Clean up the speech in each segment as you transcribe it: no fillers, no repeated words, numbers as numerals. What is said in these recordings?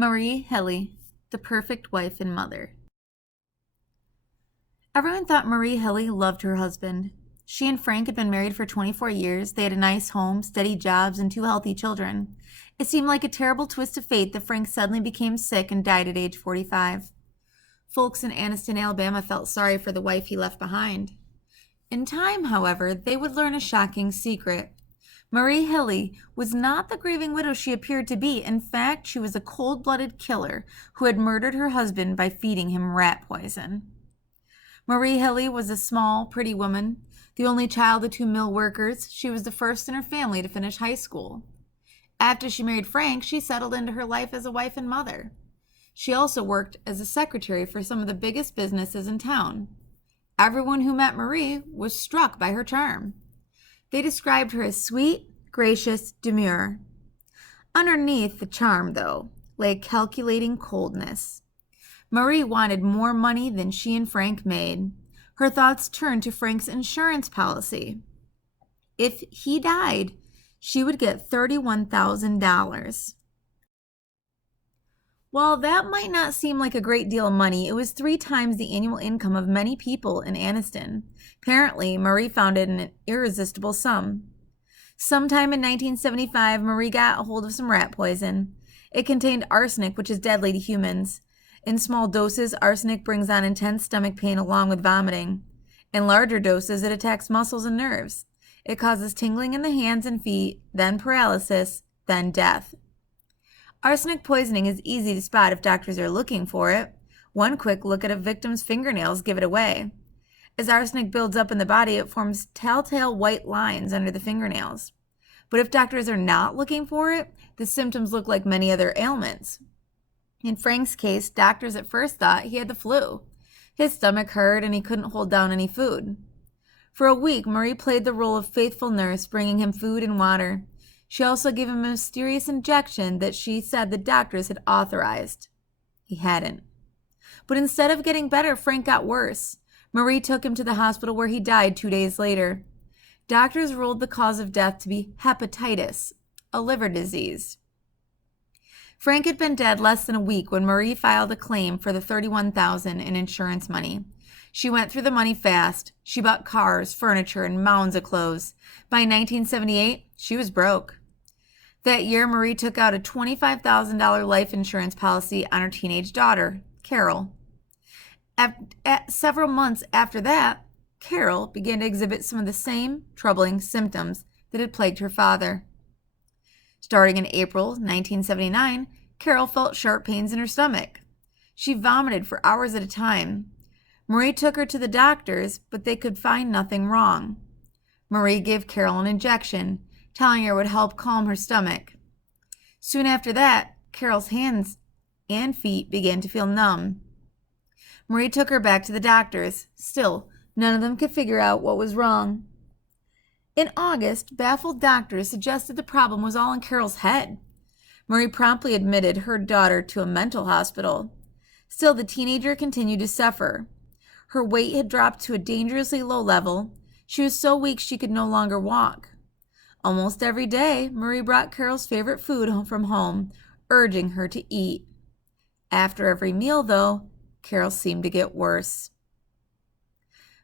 Marie Hilley, the perfect wife and mother. Everyone thought Marie Hilley loved her husband. She and Frank had been married for 24 years. They had a nice home, steady jobs, and two healthy children. It seemed like a terrible twist of fate that Frank suddenly became sick and died at age 45. Folks in Anniston, Alabama felt sorry for the wife he left behind. In time, however, they would learn a shocking secret. Marie Hilley was not the grieving widow she appeared to be. In fact, she was a cold-blooded killer who had murdered her husband by feeding him rat poison. Marie Hilley was a small, pretty woman. The only child of two mill workers, she was the first in her family to finish high school. After she married Frank, she settled into her life as a wife and mother. She also worked as a secretary for some of the biggest businesses in town. Everyone who met Marie was struck by her charm. They described her as sweet, gracious, demure. Underneath the charm, though, lay a calculating coldness. Marie wanted more money than she and Frank made. Her thoughts turned to Frank's insurance policy. If he died, she would get $31,000. While that might not seem like a great deal of money, it was 3 times the annual income of many people in Anniston. Apparently, Marie found it an irresistible sum. Sometime in 1975, Marie got a hold of some rat poison. It contained arsenic, which is deadly to humans. In small doses, arsenic brings on intense stomach pain along with vomiting. In larger doses, it attacks muscles and nerves. It causes tingling in the hands and feet, then paralysis, then death. Arsenic poisoning is easy to spot if doctors are looking for it. One quick look at a victim's fingernails give it away. As arsenic builds up in the body, it forms telltale white lines under the fingernails. But if doctors are not looking for it, the symptoms look like many other ailments. In Frank's case, doctors at first thought he had the flu. His stomach hurt and he couldn't hold down any food. For a week, Marie played the role of faithful nurse, bringing him food and water. She also gave him a mysterious injection that she said the doctors had authorized. He hadn't. But instead of getting better, Frank got worse. Marie took him to the hospital where he died 2 days later. Doctors ruled the cause of death to be hepatitis, a liver disease. Frank had been dead less than a week when Marie filed a claim for the $31,000 in insurance money. She went through the money fast. She bought cars, furniture, and mounds of clothes. By 1978, she was broke. That year, Marie took out a $25,000 life insurance policy on her teenage daughter, Carol. Several months after that, Carol began to exhibit some of the same troubling symptoms that had plagued her father. Starting in April 1979, Carol felt sharp pains in her stomach. She vomited for hours at a time. Marie took her to the doctors, but they could find nothing wrong. Marie gave Carol an injection, telling her it would help calm her stomach. Soon after that, Carol's hands and feet began to feel numb. Marie took her back to the doctors. Still, none of them could figure out what was wrong. In August, baffled doctors suggested the problem was all in Carol's head. Marie promptly admitted her daughter to a mental hospital. Still, the teenager continued to suffer. Her weight had dropped to a dangerously low level. She was so weak she could no longer walk. Almost every day, Marie brought Carol's favorite food home from home, urging her to eat. After every meal, though, Carol seemed to get worse.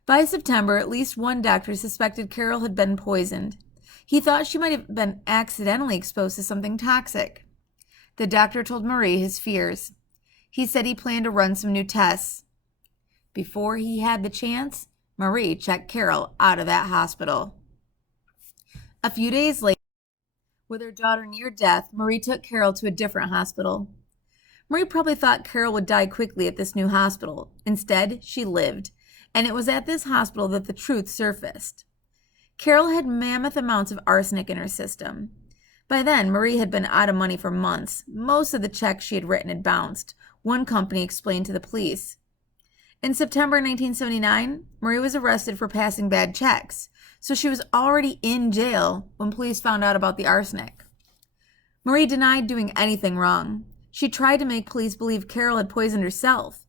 By September, at least one doctor suspected Carol had been poisoned. He thought she might have been accidentally exposed to something toxic. The doctor told Marie his fears. He said he planned to run some new tests. Before he had the chance, Marie checked Carol out of that hospital. A few days later, with her daughter near death, Marie took Carol to a different hospital. Marie probably thought Carol would die quickly at this new hospital. Instead, she lived, and it was at this hospital that the truth surfaced. Carol had mammoth amounts of arsenic in her system. By then, Marie had been out of money for months. Most of the checks she had written had bounced, one company explained to the police. In September 1979, Marie was arrested for passing bad checks, so she was already in jail when police found out about the arsenic. Marie denied doing anything wrong. She tried to make police believe Carol had poisoned herself.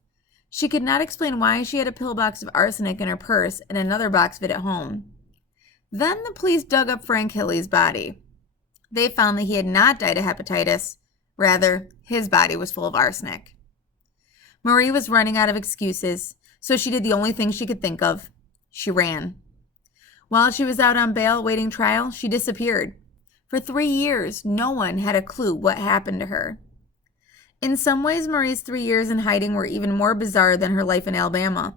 She could not explain why she had a pillbox of arsenic in her purse and another box of it at home. Then the police dug up Frank Hilley's body. They found that he had not died of hepatitis, Rather, his body was full of arsenic. Marie was running out of excuses, so she did the only thing she could think of. She ran. While she was out on bail awaiting trial, she disappeared. For 3 years, no one had a clue what happened to her. In some ways, Marie's 3 years in hiding were even more bizarre than her life in Alabama.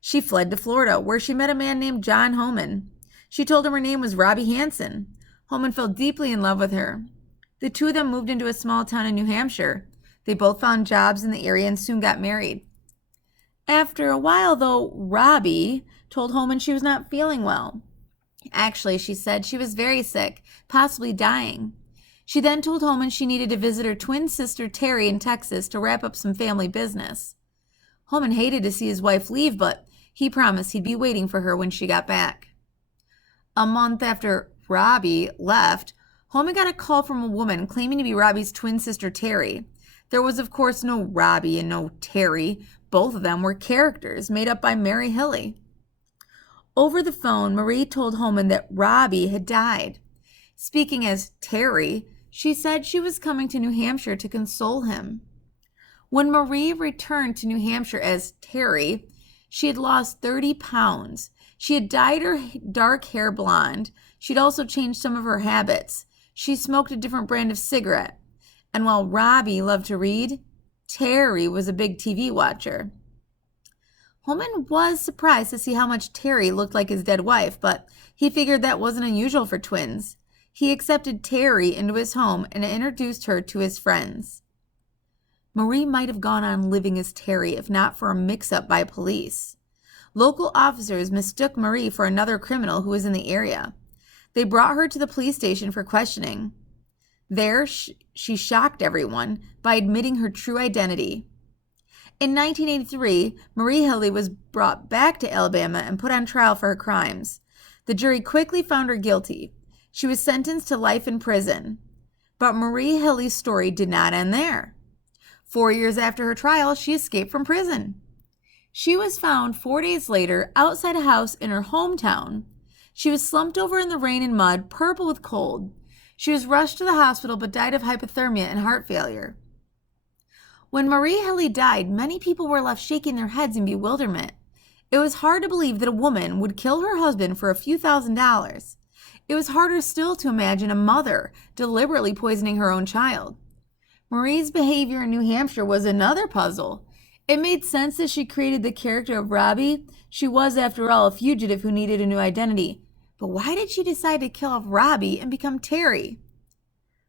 She fled to Florida, where she met a man named John Homan. She told him her name was Robbie Hansen. Homan fell deeply in love with her. The two of them moved into a small town in New Hampshire. They both found jobs in the area and soon got married. After a while, though, Robbie told Homan she was not feeling well. Actually, she said she was very sick, possibly dying. She then told Homan she needed to visit her twin sister Terry in Texas to wrap up some family business. Homan hated to see his wife leave, but he promised he'd be waiting for her when she got back. A month after Robbie left, Homan got a call from a woman claiming to be Robbie's twin sister Terry. There was, of course, no Robbie and no Terry. Both of them were characters made up by Mary Hilley. Over the phone, Marie told Homan that Robbie had died. Speaking as Terry, she said she was coming to New Hampshire to console him. When Marie returned to New Hampshire as Terry, she had lost 30 pounds. She had dyed her dark hair blonde. She'd also changed some of her habits. She smoked a different brand of cigarette. And while Robbie loved to read, Terry was a big TV watcher. Homan was surprised to see how much Terry looked like his dead wife, but he figured that wasn't unusual for twins. He accepted Terry into his home and introduced her to his friends. Marie might have gone on living as Terry if not for a mix-up by police. Local officers mistook Marie for another criminal who was in the area. They brought her to the police station for questioning. There, she shocked everyone by admitting her true identity. In 1983, Marie Hilley was brought back to Alabama and put on trial for her crimes. The jury quickly found her guilty. She was sentenced to life in prison. But Marie Hilley's story did not end there. 4 years after her trial, she escaped from prison. She was found 4 days later outside a house in her hometown. She was slumped over in the rain and mud, purple with cold. She was rushed to the hospital but died of hypothermia and heart failure. When Marie Hilley died, many people were left shaking their heads in bewilderment. It was hard to believe that a woman would kill her husband for a few $1,000s. It was harder still to imagine a mother deliberately poisoning her own child. Marie's behavior in New Hampshire was another puzzle. It made sense that she created the character of Robbie. She was, after all, a fugitive who needed a new identity. But why did she decide to kill off Robbie and become Terry?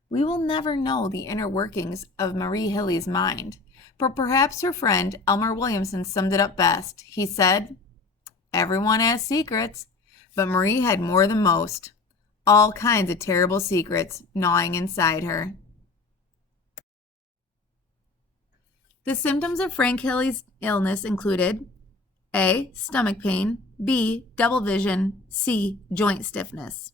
We will never know the inner workings of Marie Hilley's mind, but perhaps her friend Elmer Williamson summed it up best. He said, "Everyone has secrets, but Marie had more than most. All kinds of terrible secrets gnawing inside her." The symptoms of Frank Hilley's illness included A. Stomach pain, B. Double vision, C. Joint stiffness.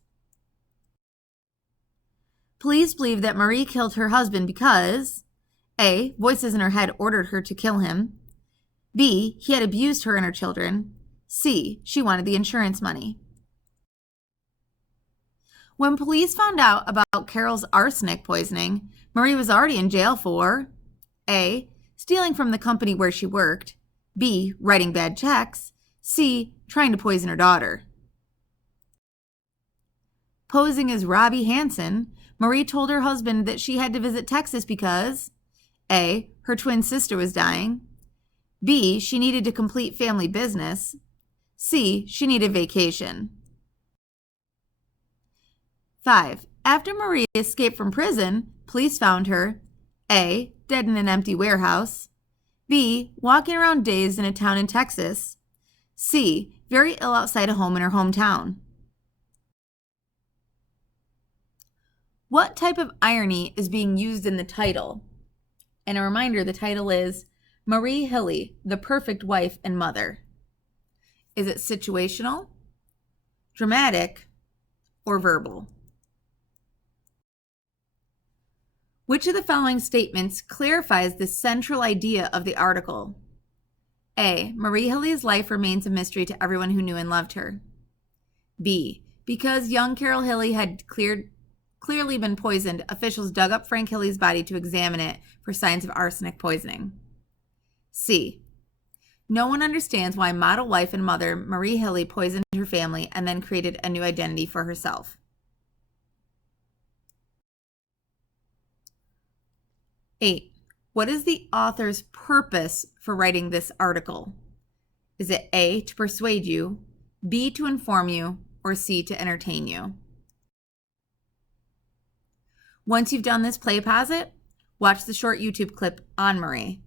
Police believe that Marie killed her husband because A. Voices in her head ordered her to kill him, B. He had abused her and her children, C. She wanted the insurance money. When police found out about Carol's arsenic poisoning, Marie was already in jail for A. Stealing from the company where she worked, B. Writing bad checks, C. Trying to poison her daughter. Posing as Robbie Hansen, Marie told her husband that she had to visit Texas because A. Her twin sister was dying, B. She needed to complete family business, C. She needed vacation. 5. After Marie escaped from prison, police found her A. Dead in an empty warehouse, B. Walking around dazed in a town in Texas, C. Very ill outside a home in her hometown. What type of irony is being used in the title? And a reminder, the title is Marie Hilley, the Perfect Wife and Mother. Is it situational, dramatic, or verbal? Which of the following statements clarifies the central idea of the article? A. Marie Hilley's life remains a mystery to everyone who knew and loved her. B. Because young Carol Hilley had cleared clearly been poisoned, officials dug up Frank Hilley's body to examine it for signs of arsenic poisoning. C. No one understands why model wife and mother Marie Hilley poisoned her family and then created a new identity for herself. 8. What is the author's purpose for writing this article? Is it A, to persuade you, B, to inform you, or C, to entertain you? Once you've done this, play pause it, watch the short YouTube clip on Marie.